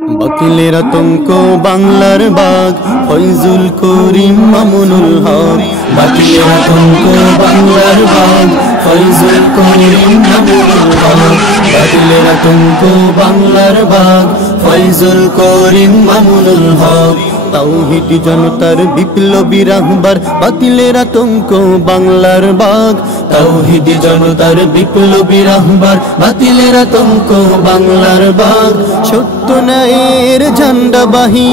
বাতিলের আতঙ্ক বাংলার বাগ ফয়জুল করিম মামুনুল হক। বাতিলের আতঙ্ক বাংলার বাগ ফয়জুল করিম মামুনুল হক। বাতিলের আতঙ্ক বাংলার বাগ ফয়জুল করিম মামুনুল হক। তাওহীদি জনতার বিপ্লবী রাহবার বাতিলের আতঙ্ক বাংলার বাগ। তাওহীদি জনতার বিপ্লবী রাহবার বাতিলের আতঙ্ক বাংলার বাগ। সত্য ন্যায়ের ঝান্ডাবাহী,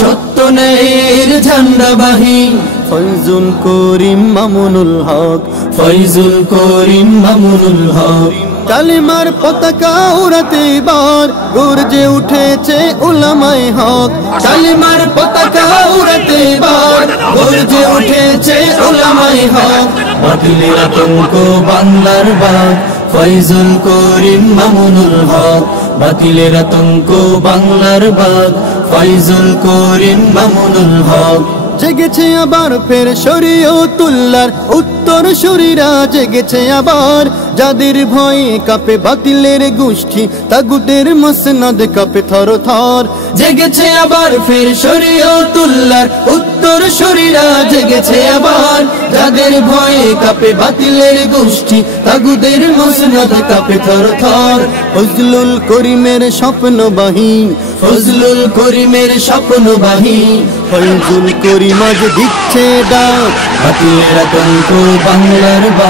সত্য ন্যায়ের ঝান্ডাবাহী ফয়জুল করিম মামুনুল হক। ফয়জুল করিম মামুনুল হক। কালিমার পতাকা উড়াতে এবার গর্জে উঠেছে উলামায়ে হক। কালিমার পতাকা উড়াতে এবার গর্জে উঠেছে উলামায়ে হক। বাতিলের আতঙ্ক বাংলার বাগ ফয়জুল করিম মামুনুল হক। বাতিলের আতঙ্ক বাংলার বাগ ফয়জুল করিম মামুনুল হক। জেগেছে আবার ফের শরীয়তুল্লাহর উত্তর শরীরা জেগেছে আবার। যাদের ভয়ে কাঁপে বাতিলের গোষ্ঠী তাগুতের মসনদ কাঁপে থর থর। জেগেছে আবার ফের শরীয়তুল্লাহর উত্তর শরীরা জেগেছে আবার। যাদের ভয়ে কাঁপে বাতিলের গোষ্ঠী তাগুতের মসনদ কাঁপে থর থর। ফজলুল করিমের স্বপ্নবাহী, ফজলুল করিমের স্বপ্নবাহী ফয়জুল করিম আজ দিচ্ছে ডাক। বাতিলের আতঙ্ক বাংলার বাগ।